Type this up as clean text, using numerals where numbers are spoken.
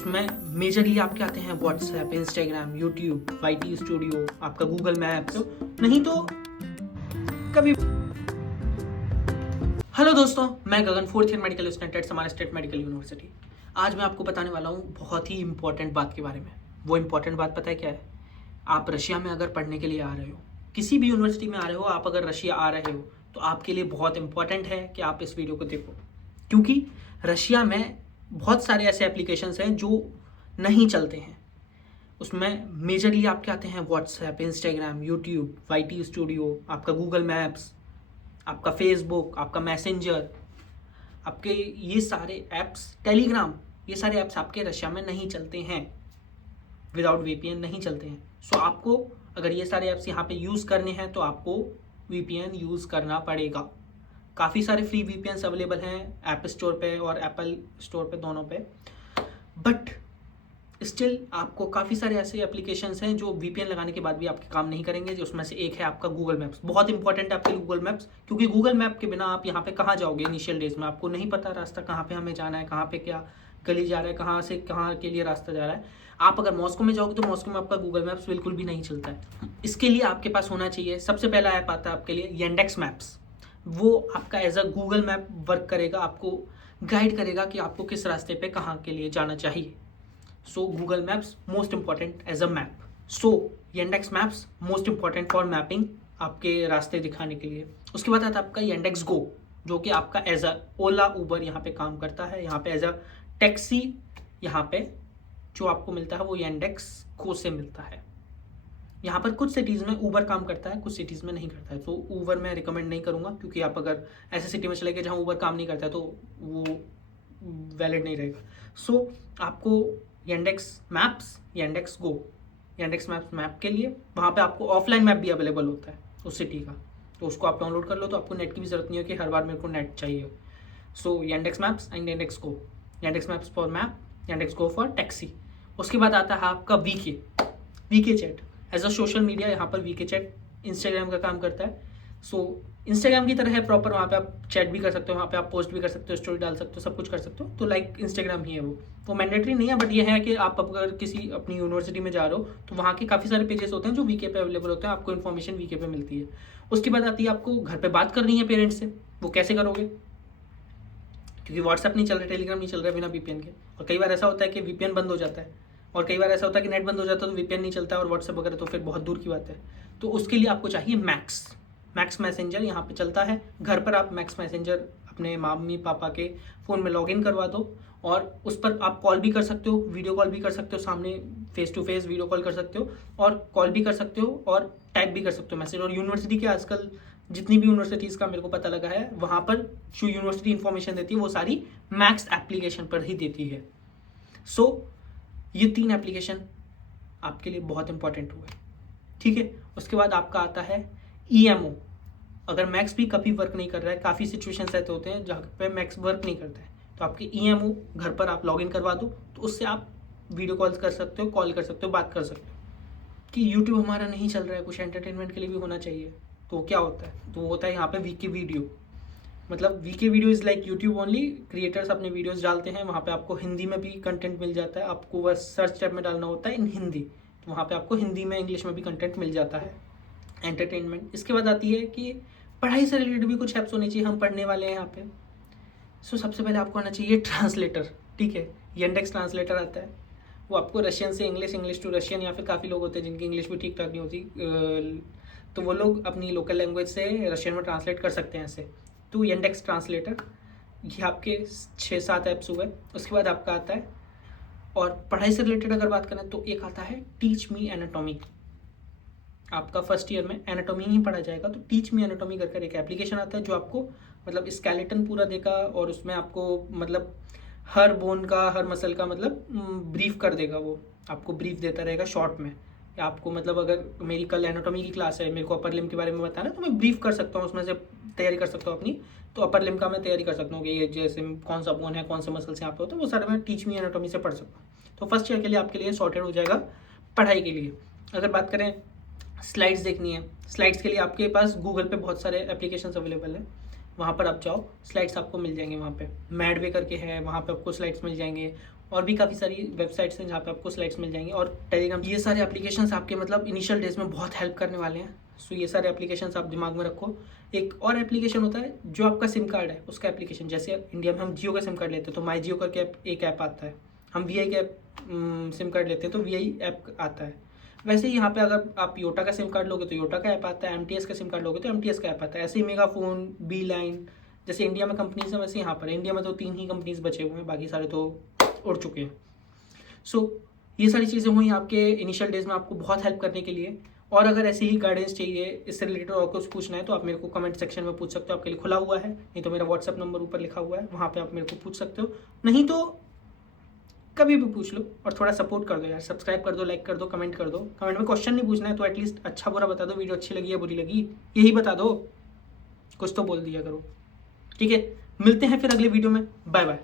उसमें मेजरली आपके आते हैं WhatsApp, Instagram, YouTube, YT studio, आपका गूगल मैप्स, नहीं तो कभी। हेलो दोस्तों, मैं Gagan, fourth year medical student at Samara State Medical University. आज मैं आपको बताने वाला हूँ बहुत ही इंपॉर्टेंट बात के बारे में। वो इंपॉर्टेंट बात पता है क्या है? आप रशिया में अगर पढ़ने के लिए आ रहे हो, किसी भी यूनिवर्सिटी में आ रहे हो, आप अगर रशिया आ रहे हो तो आपके लिए बहुत इंपॉर्टेंट है कि आप इस वीडियो को देखो, क्योंकि रशिया में बहुत सारे ऐसे एप्लीकेशंस हैं जो नहीं चलते हैं। उसमें मेजरली आपके आते हैं WhatsApp, Instagram, YouTube, YT studio, आपका गूगल मैप्स, आपका फेसबुक, आपका मैसेंजर, आपके ये सारे ऐप्स, टेलीग्राम, ये सारे ऐप्स आपके रशिया में नहीं चलते हैं, विदाउट वीपीएन नहीं चलते हैं। सो आपको अगर ये सारे ऐप्स यहाँ पे यूज़ करने हैं तो आपको वीपीएन यूज़ करना पड़ेगा। काफ़ी सारे फ्री वीपीएन्स अवेलेबल हैं ऐप स्टोर पे और एप्पल स्टोर पे, दोनों पे। बट स्टिल आपको काफ़ी सारे ऐसे एप्लीकेशंस हैं जो वीपीएन लगाने के बाद भी आपके काम नहीं करेंगे। उसमें से एक है आपका गूगल मैप्स। बहुत इंपॉर्टेंट है आपके लिए गूगल मैप्स, क्योंकि गूगल मैप के बिना आप यहाँ पे कहाँ जाओगे? इनिशियल डेज में आपको नहीं पता रास्ता, कहाँ पे हमें जाना है, कहाँ पे क्या गली जा रहा है, कहाँ से कहाँ के लिए रास्ता जा रहा है। आप अगर मॉस्को में जाओगे तो मॉस्को में आपका गूगल मैप्स बिल्कुल भी नहीं चलता है। इसके लिए आपके पास होना चाहिए, सबसे पहला ऐप आता है आपके लिए येंडेक्स मैप्स। वो आपका as a Google map work करेगा, आपको गाइड करेगा कि आपको किस रास्ते पे कहाँ के लिए जाना चाहिए। So Google Maps most important as a map. So Yandex Maps most important for mapping, आपके रास्ते दिखाने के लिए। उसके बाद आता है आपका Yandex Go, जो कि आपका एज अ ओला उबर यहाँ पे काम करता है। यहाँ पे एज अ टैक्सी यहाँ पे जो आपको मिलता है वो Yandex Go से मिलता है। यहाँ पर कुछ सिटीज़ में ऊबर काम करता है, कुछ सिटीज़ में नहीं करता है। तो ऊबर मैं रिकमेंड नहीं करूँगा, क्योंकि आप अगर ऐसे सिटी में चले गए जहाँ ऊबर काम नहीं करता है तो वो वैलिड नहीं रहेगा। सो आपको Yandex maps, Yandex Go, Yandex maps map के लिए वहाँ पे आपको ऑफलाइन मैप भी अवेलेबल होता है उस सिटी का, तो उसको आप डाउनलोड कर लो, तो आपको नेट की भी ज़रूरत नहीं हो कि हर बार मेरे को नेट चाहिए। So Yandex Maps and Yandex Go, Yandex Maps for map, Yandex Go for taxi. उसके बाद आता है आपका VK chat as a social media. यहाँ पर वीके चैट इंस्टाग्राम का काम करता है। सो इंस्टाग्राम की तरह है प्रॉपर, वहाँ पे आप चैट भी कर सकते हो, वहाँ पे आप पोस्ट भी कर सकते हो, स्टोरी डाल सकते हो, सब कुछ कर सकते हो। तो लाइक इंस्टाग्राम ही है वो मैंडेटरी नहीं है, बट ये है कि आप अगर किसी अपनी यूनिवर्सिटी में जा रहे हो तो वहाँ के काफ़ी सारे पेजेस होते हैं जो वीके पे अवेलेबल होते हैं, आपको इन्फॉर्मेशन वीके पे मिलती है। उसके बाद आती है आपको घर पर बात करनी है पेरेंट्स से, वो कैसे करोगे? क्योंकि व्हाट्सएप नहीं चल रहा, टेलीग्राम नहीं चल रहा बिना वीपीएन के। और कई बार ऐसा होता है कि वीपीएन बंद हो जाता है, और कई बार ऐसा होता है कि नेट बंद हो जाता है तो वीपीएन नहीं चलता है, और व्हाट्सएप वगैरह तो फिर बहुत दूर की बात है। तो उसके लिए आपको चाहिए मैक्स मैसेंजर। यहाँ पे चलता है घर पर। आप मैक्स मैसेंजर अपने मम्मी पापा के फ़ोन में लॉगिन करवा दो, और उस पर आप कॉल भी कर सकते हो, वीडियो कॉल भी कर सकते हो, सामने face to face video call कर सकते हो, और कॉल भी कर सकते हो, और टाइप भी कर सकते हो मैसेज। और यूनिवर्सिटी के आजकल जितनी भी यूनिवर्सिटीज़ का मेरे को पता लगा है, वहाँ पर जो यूनिवर्सिटी इन्फॉर्मेशन देती है वो सारी मैक्स एप्लीकेशन पर ही देती है। सो ये 3 एप्लीकेशन आपके लिए बहुत इंपॉर्टेंट हुए, ठीक है। उसके बाद आपका आता है ईएमओ। अगर मैक्स भी कभी वर्क नहीं कर रहा है, काफ़ी सिचुएशंस ऐसे होते हैं जहाँ पे मैक्स वर्क नहीं करता है, तो आपके ईएमओ घर पर आप लॉगिन करवा दो, तो उससे आप वीडियो कॉल्स कर सकते हो, कॉल कर सकते हो, बात कर सकते हो। कि यूट्यूब हमारा नहीं चल रहा है, कुछ एंटरटेनमेंट के लिए भी होना चाहिए, तो क्या होता है? तो होता है यहाँ पे वीके वीडियो। मतलब VK video is like YouTube only. Creators अपने वीडियोस डालते हैं, वहाँ पे आपको हिंदी में भी कंटेंट मिल जाता है। आपको बस सर्च टैब में डालना होता है इन हिंदी, तो वहाँ पे आपको हिंदी में, इंग्लिश में भी कंटेंट मिल जाता है, एंटरटेनमेंट। इसके बाद आती है कि पढ़ाई से रिलेटेड भी कुछ ऐप्स होनी चाहिए, हम पढ़ने वाले हैं यहाँ पे। सो सबसे पहले आपको आना चाहिए ट्रांसलेटर, ठीक है। येंडेक्स ट्रांसलेटर आता है, वो आपको रशियन से इंग्लिश, इंग्लिश टू रशियन, या फिर काफ़ी लोग होते हैं जिनकी इंग्लिश भी ठीक ठाक नहीं होती, तो वो लोग अपनी लोकल लैंग्वेज से रशियन में ट्रांसलेट कर सकते हैं ऐसे। तो येंडेक्स ट्रांसलेटर, ये आपके 6-7 ऐप्स हुए। उसके बाद आपका आता है, और पढ़ाई से रिलेटेड अगर बात करें तो एक आता है टीच मी एनाटॉमी। आपका फर्स्ट ईयर में एनाटॉमी ही पढ़ा जाएगा, तो टीच मी एनाटॉमी करके एक एप्लीकेशन आता है जो आपको मतलब स्केलेटन पूरा देगा, और उसमें आपको मतलब हर बोन का, हर मसल का मतलब ब्रीफ कर देगा। वो आपको ब्रीफ देता रहेगा शॉर्ट में। या आपको मतलब अगर मेरी कल एनाटॉमी की क्लास है, मेरे को अपर लिम के बारे में बताना है, तो मैं ब्रीफ कर सकता हूँ, उसमें से तैयारी कर सकता हूँ अपनी। तो अपर लिम का मैं तैयारी कर सकता हूँ कि ये जैसे कौन सा बोन है, कौन से मसल्स यहाँ पे होते हैं, वो सारे मैं टीच मी एनाटॉमी से पढ़ सकता हूँ। तो फर्स्ट ईयर के लिए आपके लिए सॉर्टेड हो जाएगा पढ़ाई के लिए। अगर बात करें स्लाइड्स देखनी है, स्लाइड्स के लिए आपके पास गूगल पे बहुत सारे एप्लीकेशंस अवेलेबल हैं, वहाँ पर आप जाओ, स्लाइड्स आपको मिल जाएंगे। वहाँ पे मैडवे करके है, वहाँ पे आपको स्लाइड्स मिल जाएंगे। और भी काफ़ी सारी वेबसाइट्स हैं जहाँ पे आपको स्लाइड्स मिल जाएंगी, और टेलीग्राम, ये सारे एप्लीकेशंस आपके मतलब इनिशियल डेज में बहुत हेल्प करने वाले हैं। सो ये सारे एप्लीकेशंस आप दिमाग में रखो। एक और एप्लीकेशन होता है जो आपका सिम कार्ड है उसका एप्लीकेशन, जैसे इंडिया में हम जियो का सिम कार्ड लेते हैं तो माई जियो करके एक ऐप आता है, हम वी आई का सिम कार्ड लेते हैं तो वी आई ऐप आता है। वैसे ही यहाँ पे अगर आप योटा का सिम कार्ड लोगे तो योटा का ऐप आता है, एमटीएस का सिम कार्ड लोगे तो एमटीएस का ऐप आता है। ऐसे ही मेगाफोन, बी लाइन, जैसे इंडिया में कंपनीज हैं वैसे यहाँ पर इंडिया में तो 3 ही कंपनीज बचे हुए हैं, बाकी सारे तो उड़ चुके हैं। सो ये सारी चीज़ें हुई आपके इनिशियल डेज में आपको बहुत हेल्प करने के लिए। और अगर ऐसी ही गाइडेंस चाहिए, इससे रिलेटेड और कुछ पूछना है तो आप मेरे को कमेंट सेक्शन में पूछ सकते हो, आपके लिए खुला हुआ है। नहीं तो मेरा व्हाट्सअप नंबर ऊपर लिखा हुआ है, वहाँ पे आप मेरे को पूछ सकते हो, नहीं तो कभी भी पूछ लो। और थोड़ा सपोर्ट कर दो यार, सब्सक्राइब कर दो, लाइक कर दो, कमेंट कर दो। कमेंट में क्वेश्चन नहीं पूछना है तो एटलीस्ट अच्छा बुरा बता दो, वीडियो अच्छी लगी या बुरी लगी यही बता दो, कुछ तो बोल दिया करो। ठीक है, मिलते हैं फिर अगले वीडियो में, बाय बाय।